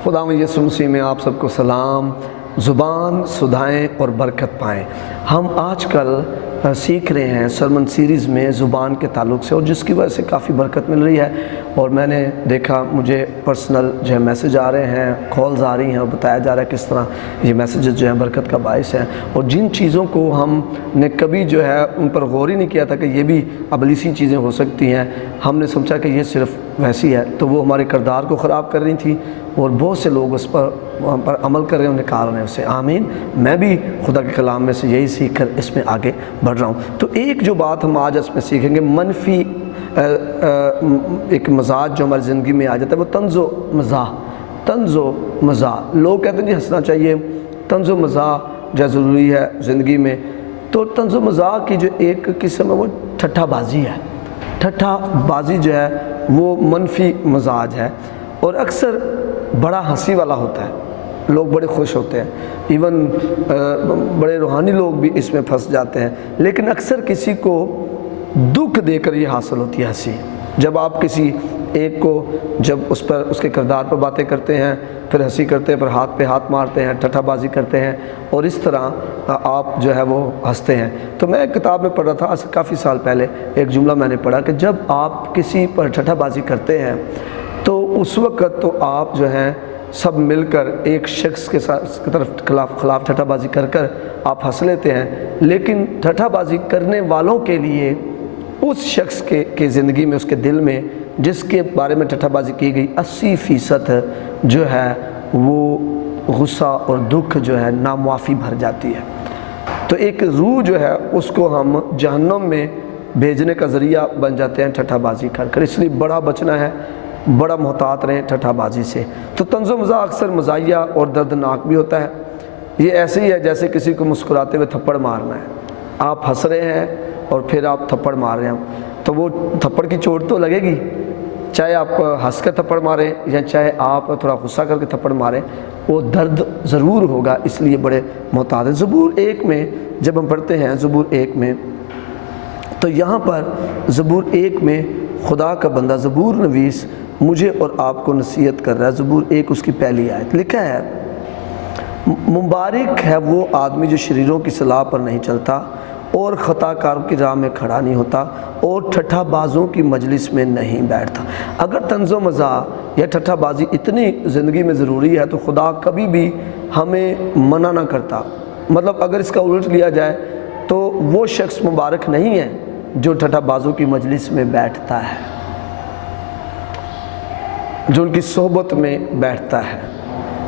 खुदा यीशु मसीह में आप सबको सलाम। ज़ुबान सुधाएँ और बरकत पाएँ। हम आजकल सीख रहे हैं सरमन सीरीज़ में ज़ुबान के ताल्लुक़ से, और जिसकी वजह से काफ़ी बरकत मिल रही है। और मैंने देखा मुझे पर्सनल जो है मैसेज आ रहे हैं, कॉल्स आ रही हैं और बताया जा रहा है किस तरह ये मैसेजेस जो हैं बरकत का बायस है। और जिन चीज़ों को हमने कभी जो है उन पर गौर ही नहीं किया था कि ये भी अबलीसी चीज़ें हो सकती हैं, हमने समझा कि ये सिर्फ़ वैसी है, तो वो हमारे किरदार को ख़राब कर रही थी और बहुत से लोग उस पर अमल कर रहे हैं, निकाल रहे हैं उसे। आमीन। मैं भी खुदा के कलाम में से यही सीख कर इसमें आगे बढ़ रहा हूँ। तो एक जो बात हम आज इसमें सीखेंगे, मनफी एक मजाज जो हमारी ज़िंदगी में आ जाता है, वो तंज़ो मज़ाह। लोग कहते हैं जी हंसना चाहिए, तंज़ो मज़ाह जो ज़रूरी है ज़िंदगी में। तो तंज़ो मज़ाह की जो एक किस्म है वो ठट्ठाबाजी है। ठट्ठाबाजी जो है वो मनफी मजाज है और अक्सर बड़ा हंसी वाला होता है, लोग बड़े खुश होते हैं। इवन बड़े रूहानी लोग भी इसमें फंस जाते हैं। लेकिन अक्सर किसी को दुख देकर ये हासिल होती है हंसी। जब आप किसी एक को जब उस पर उसके किरदार पर बातें करते हैं, फिर हंसी करते हैं, फिर हाथ पे हाथ मारते हैं, ठट्ठाबाजी करते हैं और इस तरह आप जो है वो हंसते हैं। तो मैं एक किताब में पढ़ रहा था आज काफ़ी साल पहले, एक जुमला मैंने पढ़ा कि जब आप किसी पर ठट्ठाबाजी करते हैं तो उस वक़्त तो आप जो हैं सब मिलकर एक शख्स के साथ की तरफ खिलाफ ठट्ठाबाजी कर आप हंस लेते हैं। लेकिन ठट्ठाबाजी करने वालों के लिए उस शख्स के ज़िंदगी में, उसके दिल में जिसके बारे में ठट्ठाबाजी की गई, 80% जो है वो गुस्सा और दुख जो है नामुआफ़ी भर जाती है। तो एक रूह जो है उसको हम जहन्नुम में भेजने का ज़रिया बन जाते हैं ठट्ठाबाजी कर। इसलिए बड़ा बचना है, बड़ा मोहतात रहें ठट्ठाबाजी से। तो तंज़ो मज़ाह अक्सर मज़ाहिया और दर्दनाक भी होता है। ये ऐसे ही है जैसे किसी को मुस्कुराते हुए थप्पड़ मारना है। आप हंस रहे हैं और फिर आप थप्पड़ मार रहे हैं, तो वो थप्पड़ की चोट तो लगेगी, चाहे आप हंस कर थप्पड़ मारें या चाहे आप थोड़ा गुस्सा करके थप्पड़ मारें, वो दर्द ज़रूर होगा। इसलिए बड़े मोहतात हैं। ज़बूर 1 में जब हम पढ़ते हैं, ज़बूर 1 में, तो यहाँ पर ज़बूर 1 में खुदा का बंदा ज़बूर नवीस मुझे और आपको नसीहत कर रहा है। ज़बूर 1 उसकी पहली आयत लिखा है, मुबारक है वो आदमी जो शरीरों की सलाह पर नहीं चलता और ख़ताकारों की राह में खड़ा नहीं होता और ठट्ठाबाजों की मजलिस में नहीं बैठता। अगर तंज़ो मज़ाह या ठट्ठाबाजी इतनी ज़िंदगी में ज़रूरी है तो खुदा कभी भी हमें मना ना करता। मतलब अगर इसका उलट लिया जाए तो वो शख्स मुबारक नहीं है जो ठट्ठाबाजों की मजलिस में बैठता है, जो उनकी सोहबत में बैठता है।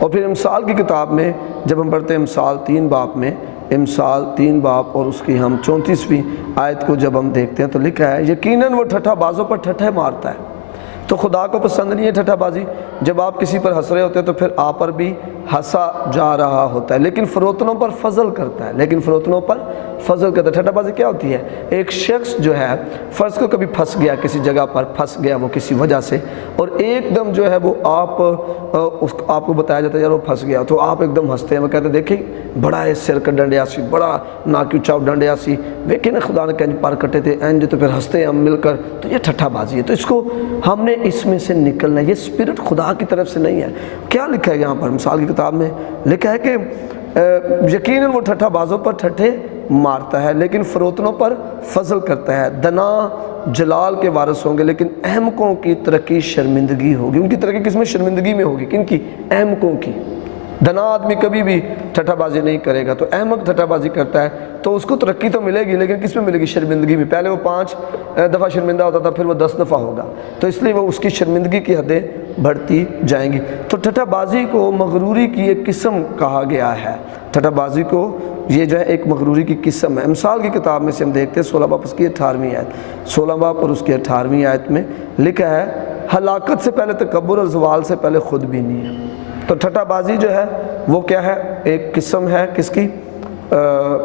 और फिर इमसाल की किताब में जब हम पढ़ते हैं, इमसाल 3 बाब में, इमसाल 3 बाब और उसकी हम 34वीं आयत को जब हम देखते हैं तो लिखा है, यकीनन वो ठट्ठाबाजों पर ठट्ठे मारता है। तो खुदा को पसंद नहीं है ठट्ठाबाजी। जब आप किसी पर हंस रहे होते हैं तो फिर आप पर भी हंसा जा रहा होता है, लेकिन फ़रोतनों पर फजल करता है, ठट्ठाबाजी क्या होती है? एक शख्स जो है फ़र्ज़ को कभी फंस गया, किसी जगह पर फंस गया वो किसी वजह से, और एकदम जो है वो आपको बताया जाता है यार वो फंस गया, तो आप एकदम हंसते हैं। वो कहते हैं देखिए बड़ा है सिर का डंडियासी, बड़ा नाक ऊंचा डंडियासी, देखिए ना खुदा ने कहीं पार कटे थे एंड, तो फिर हंसते हैं हम मिलकर। तो ये ठट्ठाबाजी है। तो इसको हमने इसमें से निकलना है। ये स्पिरिट खुदा की तरफ से नहीं है। क्या लिखा है यहाँ पर मिसाल की किताब में? लिखा है कि यकीनन वो ठट्ठाबाजों पर ठट्ठे मारता है लेकिन फ़रोतनों पर फजल करता है। दना जलाल के वारिस होंगे लेकिन अहमकों की तरक्की शर्मिंदगी होगी। उनकी तरक्की किसमें? शर्मिंदगी में होगी। किनकी? अहमकों की। दना आदमी कभी भी ठट्ठाबाजी नहीं करेगा। तो अहमक ठट्ठाबाजी करता है तो उसको तरक्की तो मिलेगी, लेकिन किस में मिलेगी? शर्मिंदगी में। पहले वो 5 दफ़ा शर्मिंदा होता था, फिर वो 10 दफ़ा होगा, तो इसलिए वो उसकी शर्मिंदगी की हदें बढ़ती जाएंगी। तो ठट्ठाबाजी को मगरूरी की एक किस्म कहा गया है। ठट्ठाबाजी को ये जो है एक मगरूरी की किस्म है। मिसाल की किताब में से हम देखते हैं 16 बाब उसकी 18वीं आयत, 16 बाब और उसकी 18वीं आयत में लिखा है, हलाकत से पहले तकब्बुर और ज़वाल से पहले खुद भी नहीं है। तो ठट्ठाबाजी जो है वो क्या है? एक किस्म है किसकी?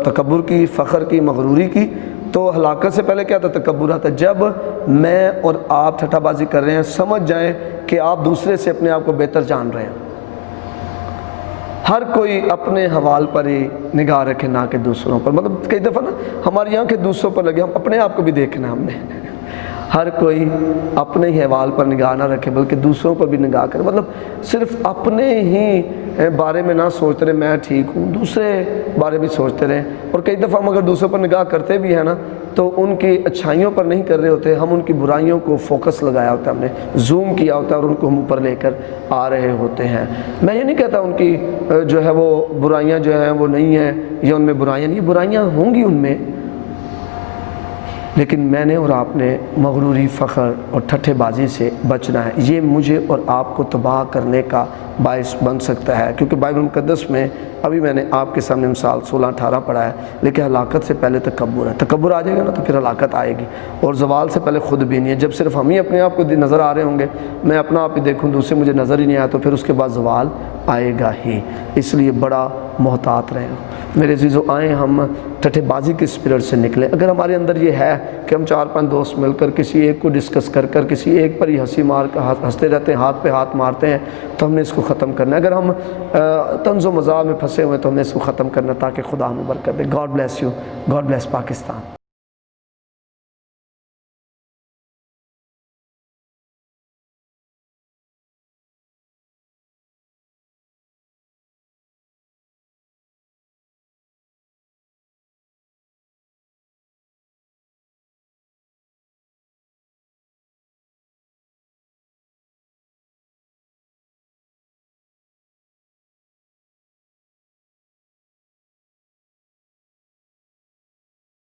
तकब्बुर की, फ़ख्र की, मगरूरी की। तो हलाकत से पहले क्या था? तकब्बुर आता। जब मैं और आप ठट्ठाबाजी कर रहे हैं, समझ जाएं कि आप दूसरे से अपने आप को बेहतर जान रहे हैं। हर कोई अपने हवाल पर ही निगाह रखे, ना कि दूसरों पर। मतलब कई दफ़ा ना हमारी आंखें दूसरों पर लगे, हम अपने आप को भी देखना हमने। ہر کوئی اپنے ہی احوال پر نگاہ نہ رکھے بلکہ دوسروں پر بھی نگاہ کرے، مطلب صرف اپنے ہی بارے میں نہ سوچتے رہے میں ٹھیک ہوں، دوسرے بارے بھی سوچتے رہیں۔ اور کئی دفعہ ہم اگر دوسروں پر نگاہ کرتے بھی ہیں نا تو ان کی اچھائیوں پر نہیں کر رہے ہوتے، ہم ان کی برائیوں کو فوکس لگایا ہوتا ہے، ہم نے زوم کیا ہوتا ہے اور ان کو ہم اوپر لے کر آ رہے ہوتے ہیں۔ میں یہ نہیں کہتا ان کی جو ہے وہ برائیاں جو ہیں وہ نہیں ہیں یا ان میں برائیاں نہیں، برائیاں ہوں گی ان میں، لیکن میں نے اور آپ نے مغروری، فخر اور ٹھٹھے بازی سے بچنا ہے۔ یہ مجھے اور آپ کو تباہ کرنے کا باعث بن سکتا ہے، کیونکہ بائبل مقدس میں ابھی میں نے آپ کے سامنے مثال 16-18 پڑھا ہے، لیکن ہلاکت سے پہلے تکبر ہے۔ تکبر آ جائے گا نا تو پھر ہلاکت آئے گی، اور زوال سے پہلے خود بھی نہیں ہے۔ جب صرف ہم ہی اپنے آپ کو نظر آ رہے ہوں گے، میں اپنا آپ ہی دیکھوں دوسرے مجھے نظر ہی نہیں آیا، تو پھر اس کے بعد زوال آئے گا ہی۔ اس لیے بڑا محتاط رہیں میرے عزیزو، آئیں ہم ٹھٹھے بازی کے اسپرٹ سے نکلیں۔ اگر ہمارے اندر یہ ہے کہ ہم 4-5 دوست مل کر کسی ایک کو ڈسکس کر کسی ایک پر ہی ہنسی مار کر ہنستے رہتے ہیں، ہاتھ پہ ہاتھ مارتے ہیں، تو ہم نے اس کو ختم کرنا ہے۔ اگر ہم طنز و مزاح میں پھنسے ہوئے تو ہم نے اس کو ختم کرنا ہے تاکہ خدا ہمیں برکت دے۔ God bless you, God bless Pakistan.